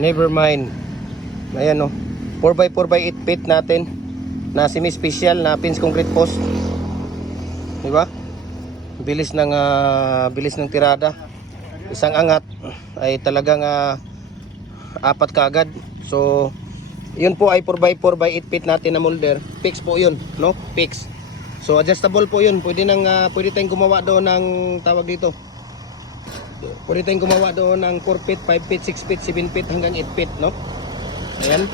Never mind. Ayan, no. 4x4x8 feet natin na semi-special na pins concrete post. Di ba? Bilis ng tirada. Isang angat ay talagang apat kaagad. So, yun po ay 4x4x8 feet natin na molder. Fix po yun, no? Fix. So, adjustable po yun. Pwede tayong gumawa doon ng tawag dito. Pwede tayong gumawa doon ng 4 feet, 5 feet, 6 feet, 7 feet hanggang 8 feet, no? Ayan.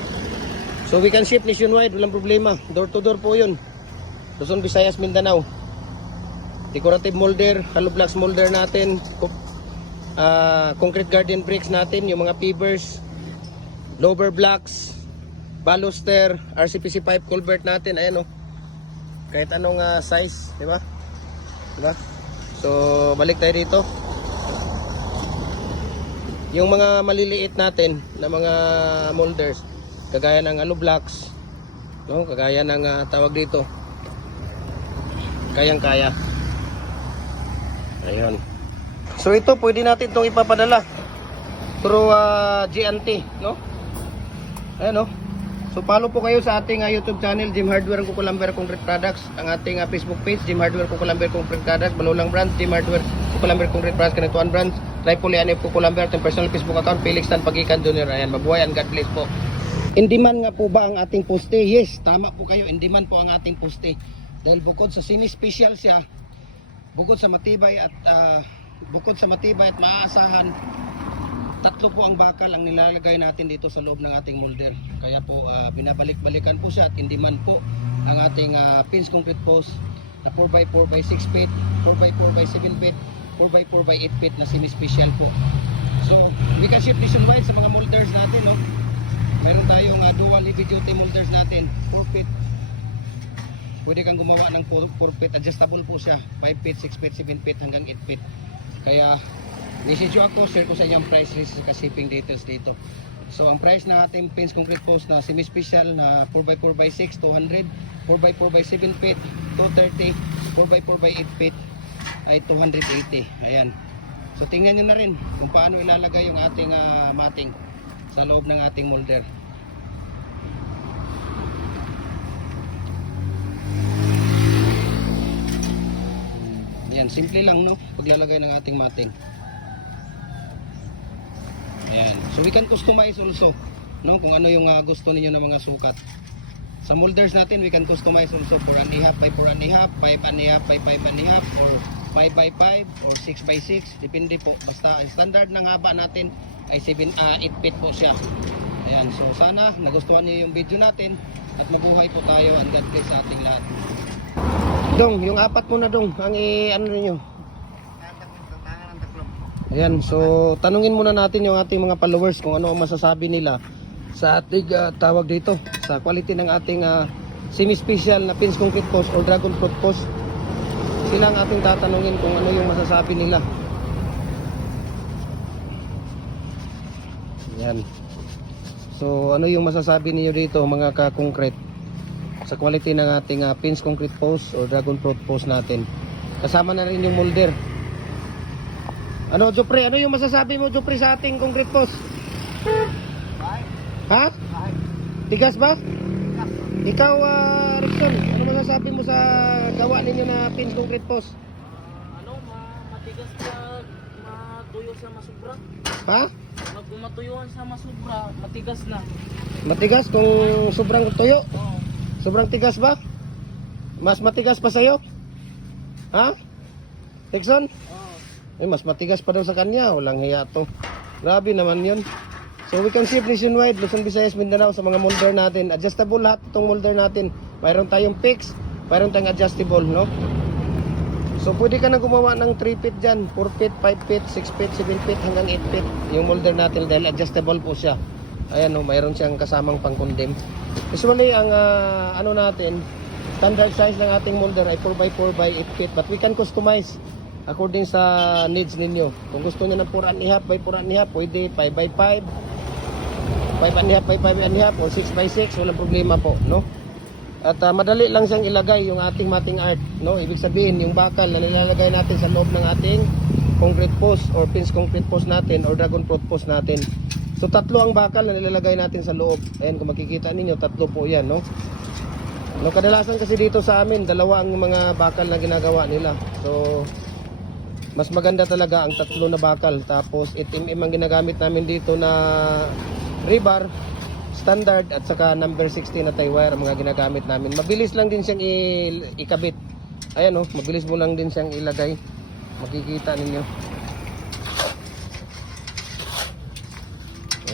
So we can ship nationwide, walang problema. Door to door po yun. Luzon, Visayas, Mindanao. Decorative molder, hollow blocks molder natin. Concrete garden bricks natin, yung mga pavers, lower blocks, baluster, RCPC pipe culvert natin. Ayan, oh. Kahit anong size, di ba? Diba? So balik tayo dito. Yung mga maliliit natin na mga molders, kagaya ng hollow blocks, no? Kagaya ng tawag dito, kayang-kaya. Ayun. So ito pwede natin itong ipapadala through GNT, no? Ayan, no? So follow po kayo sa ating YouTube channel, Jim Hardware Kukulamber Concrete Products. Ang ating Facebook page, Jim Hardware Kukulamber Concrete Products. Balulang branch, Jim Hardware Kukulamber Concrete Products. Kanituan branch, Tripoli Anip Kukulamber. Ang personal Facebook account, Felix Tan Pagikan Jr. Ayan, mabuhay and God bless po. In demand nga po ba ang ating poste? Yes, tama po kayo. In demand po ang ating poste. Dahil bukod sa semi-special siya, bukod sa matibay at maaasahan, tatlo po ang bakal ang nilalagay natin dito sa loob ng ating molder. Kaya po binabalik-balikan po siya at in demand po ang ating pins concrete post na 4x4x6 feet, 4x4x7 feet, 4x4x8 feet na semi-special po. So, we can ship nationwide sa mga molders natin, no? Meron tayong dual heavy duty molders natin, 4 feet. Pwede kang gumawa ng 4 feet, adjustable po siya, 5 feet, 6 feet, 7 feet hanggang 8 feet. Kaya message nyo ako, share ko sa inyo ang price list sa shipping details dito. So ang price ng ating pins concrete post na semi-special na 4x4x6, 200, 4x4x7 feet, 230, 4x4x8 feet ay 280. Ayan. So tingnan nyo na rin kung paano ilalagay yung ating matting sa loob ng ating molder. Ayan, simple lang, no? Paglalagay ng ating matting. Ayan. So we can customize also, no? Kung ano yung gusto niyo ng mga sukat. Sa molders natin, we can customize also 4.5 by 4.5, 5.5 by 5.5, or 5 by 5 or 6 by 6, depende po. Basta ang standard ng haba natin ay 8 feet po siya. Ayan. So sana nagustuhan niyo yung video natin at mabuhay po tayo and God bless sa ating lahat. Dong, yung apat mo na dong, ang ano niyo. Ayan, so tanungin muna natin yung ating mga followers kung ano ang masasabi nila sa ating tawag dito, sa quality ng ating semi-special na pins concrete post or dragon fruit post. Sila ang ating tatanungin kung ano yung masasabi nila. Ayan. So ano yung masasabi niyo dito mga ka-concrete sa quality ng ating pins concrete post or dragon fruit post natin? Kasama na rin yung molder. Ano, Jopre? Ano yung masasabi mo, Jopre, sa ating concrete post? Ha? Tigas ba? Ikaw, Rickson, ano masasabi mo sa gawa ninyo na pins concrete post? Matigas ka, matuyo sa masubra. Ha? Kung matuyuan sa masubra, matigas na. Matigas kung sobrang tuyo? Oo. Sobrang tigas ba? Mas matigas pa sa'yo? Ha? Rickson? Oo. Mas matigas pa daw sa kanya. Walang hiya to. Grabe naman yun. So we can ship nationwide, Luzon, Visayas, Mindanao sa mga molder natin. Adjustable lahat itong molder natin. Mayroon tayong fix, mayroon tayong adjustable, no? So pwede ka na gumawa ng 3 feet dyan, 4 feet, 5 feet, 6 feet, 7 feet hanggang 8 feet. Yung molder natin dahil adjustable po siya. Ayan, no, mayroon siyang kasamang pang-condemn. Usually ang ano natin, standard size ng ating molder ay 4x4 by 8 feet, but we can customize according sa needs ninyo. Kung gusto niyo ng 4.5 by 4.5, pwede 5 by 5, 5.5 by 5.5 or 6 by 6, walang problema po, no? At madali lang siyang ilagay yung ating matting art, no? Ibig sabihin yung bakal na nilalagay natin sa loob ng ating concrete post or pins concrete post natin or dragon fruit post natin. So tatlo ang bakal na nilalagay natin sa loob. Ayan, kung makikita ninyo, tatlo po yan, no? No, kadalasan kasi dito sa amin, dalawa ang mga bakal na ginagawa nila. So, mas maganda talaga ang tatlo na bakal. Tapos, 8mm ang ginagamit namin dito na rebar, standard, at saka number 16 na tie wire ang mga ginagamit namin. Mabilis lang din siyang ikabit. Ayan, no? Mabilis mo lang din siyang ilagay. Makikita ninyo.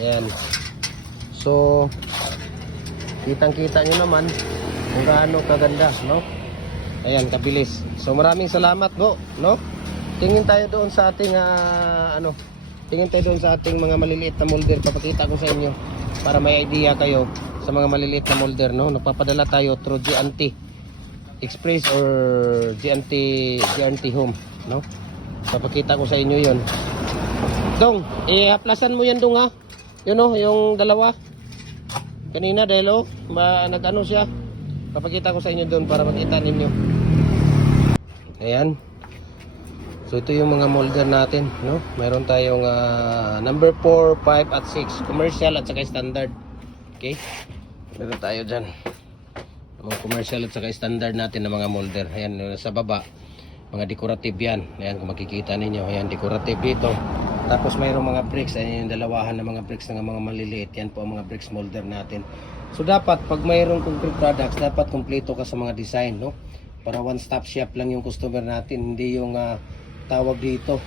Ayan. So, kitang-kita nyo naman kung gaano kaganda, no? Ayan, kabilis. So, maraming salamat po, no? Tingin tayo doon sa ating, tingin tayo doon sa ating mga maliliit na molder. Papakita ko sa inyo para may idea kayo sa mga maliliit na molder, no? Nagpapadala tayo through GNT Express or GNT Home, no? Papakita ko sa inyo yon. Dong, i-aplasan mo yan dong, ha? Yun, no? Yung dalawa. Kanina dahil nag-ano siya. Papakita ko sa inyo doon para makita ninyo. Ayan. So ito yung mga molder natin, no? Meron tayong number 4, 5 at 6, commercial at saka standard. Okay? Meron tayo diyan. Mga commercial at saka standard natin na mga molder. Ayan, sa baba. Mga decorative yan. Ayan, kung makikita ninyo. Ayan, decorative dito. Tapos mayroong mga bricks. Ayan yung dalawahan ng mga bricks ng mga maliliit. Yan po ang mga bricks molder natin. So dapat pag mayroong concrete products, dapat kumpleto ka sa mga design, no? Para one stop shop lang yung customer natin, hindi yung tawag dito.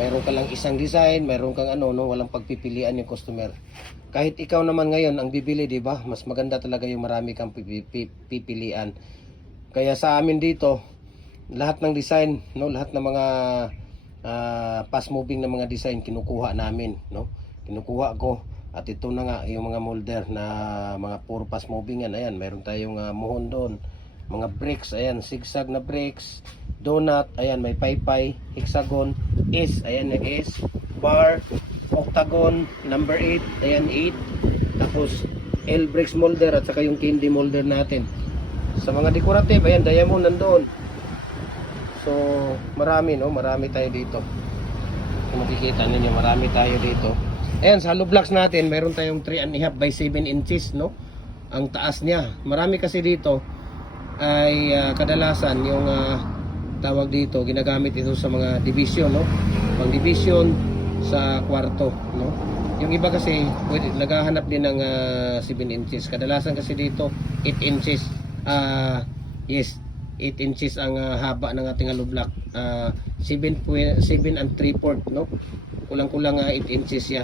Mayroon ka lang isang design, mayroon kang walang pagpipilian yung customer. Kahit ikaw naman ngayon ang bibili, di ba? Mas maganda talaga yung marami kang pipilian. Kaya sa amin dito, lahat ng design, no, lahat ng mga fast moving na mga design kinukuha namin, no? Kinukuha ko. At ito na nga yung mga molder na mga puro fast moving yan. Ayan, mayroon tayong muhon doon. Mga bricks, ayan, zigzag na bricks, donut, ayan, may paypay, hexagon, S, ayan yung S, bar, octagon, number 8, ayan 8, tapos L bricks molder at saka yung candy molder natin. Sa mga decorative, ayan, diamond nandoon. So, marami, no? Marami tayo dito. Kung makikita ninyo, marami tayo dito. Ayan, sa hollow blocks natin, mayroon tayong 3.5 by 7 inches, no? Ang taas niya. Marami kasi dito ay kadalasan yung tawag dito, ginagamit ito sa mga division, no? Pang division sa kwarto, no? Yung iba kasi, naghahanap din ng 7 inches. Kadalasan kasi dito, 8 inches. Yes, 8 inches ang haba ng ating hollow block. 7 and 3/4, no? Kulang-kulang 8 inches siya.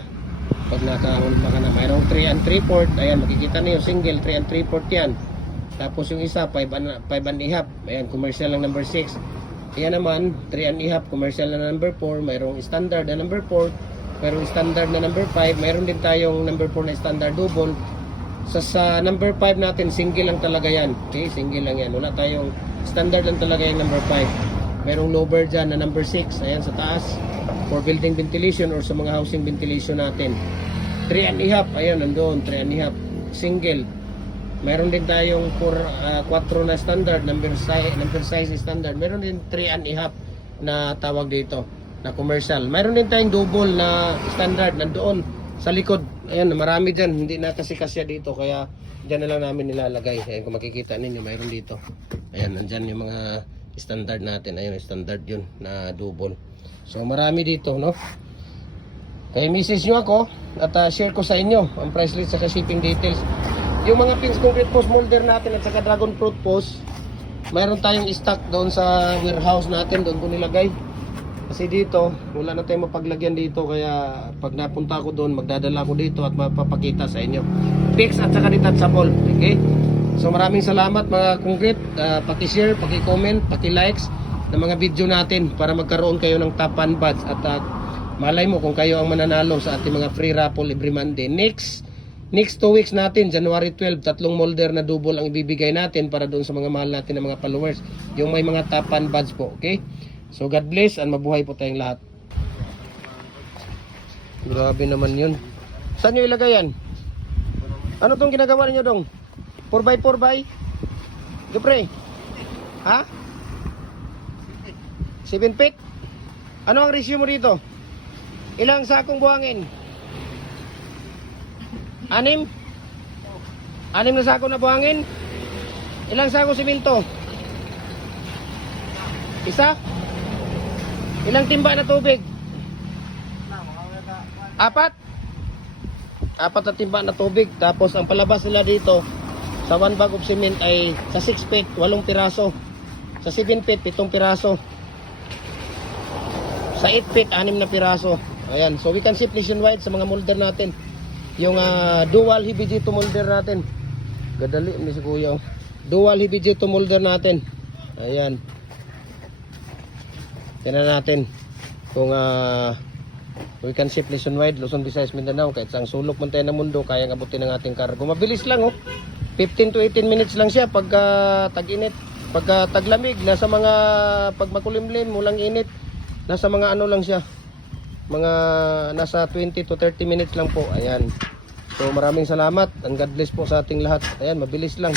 Pag nakahulma ka na, mayroong 3 and 3/4. Ayan, makikita niyo single 3 and 3/4 yan. Tapos yung isa 5 and a half. Ayan, commercial lang number 6. Ayan naman 3 and a half, commercial na number 4. Mayroong standard na number 4. Mayroong standard na number 5. Mayroon din tayong number 4 na standard double. Sa number 5 natin, single lang talaga yan. Okay, single lang yan. Wala tayong standard lang talaga yung number 5. Mayroong lower dyan na number 6. Ayan sa taas. For building ventilation or sa mga housing ventilation natin. 3 and a half. Ayan, nandoon. 3 and a half. Single. Mayroon din tayong 4 na standard. Number size standard. Mayroon din 3 and a half na tawag dito. Na commercial. Mayroon din tayong double na standard. Nandoon sa likod. Ayan, marami dyan. Hindi na kasi kasya dito. Kaya dyan na lang namin nilalagay. Ayan, kung makikita ninyo, mayroon dito. Ayan, nandyan yung mga standard natin. Ayun, standard yun na double. So marami dito, no? Kaya message nyo ako at share ko sa inyo ang price list sa shipping details. Yung mga pins concrete post molder natin at saka dragon fruit post, mayroon tayong stock doon sa warehouse natin, doon ko nilagay. Kasi dito, wala na tayong mapaglagyan dito, kaya pag napunta ko doon, magdadala ko dito at mapapakita sa inyo. Fix at saka detachable, okay? So maraming salamat mga concrete, paki-share, paki-comment, paki-likes ng mga video natin para magkaroon kayo ng top 1 badge at malay mo kung kayo ang mananalo sa ating mga free raffle every Monday. Next 2 weeks natin, January 12, 3 molder na double ang ibibigay natin para doon sa mga mahal natin ng mga followers. Yung may mga top 1 badge po, okay? So God bless and mabuhay po tayong lahat. Grabe naman yun. Saan nyo ilagay yan? Ano tong ginagawa niyo dong? 4x4 by? Gepre? Ha? 7 feet? Ano ang ratio mo dito? Ilang sakong buhangin? Anim? Anim na sako na buhangin? Ilang sako siminto? Isa? Ilang timba na tubig? Apat? Apat na timba na tubig. Tapos ang palabas nila dito sa 1 bag of cement ay sa 6 feet, 8 piraso. Sa 7 feet, 7 piraso. Sa 8 feet, 6 na piraso. Ayan, so we can see nationwide sa mga molder natin. Yung dual Hibijito molder natin. Gadali ni si Kuya. Dual Hibijito molder natin. Ayan. Tingnan natin kung we can ship nationwide, Luzon, Visayas, Mindanao. Kahit sa sulok man tayo ng mundo, kayang abutin ng ating cargo. Mabilis lang 15 to 18 minutes lang siya pagka tag-init. Pagka taglamig, nasa mga pag makulimlim, mulang init, nasa mga ano lang siya. Mga nasa 20 to 30 minutes lang po. Ayan. So maraming salamat. And God bless po sa ating lahat. Ayan, mabilis lang.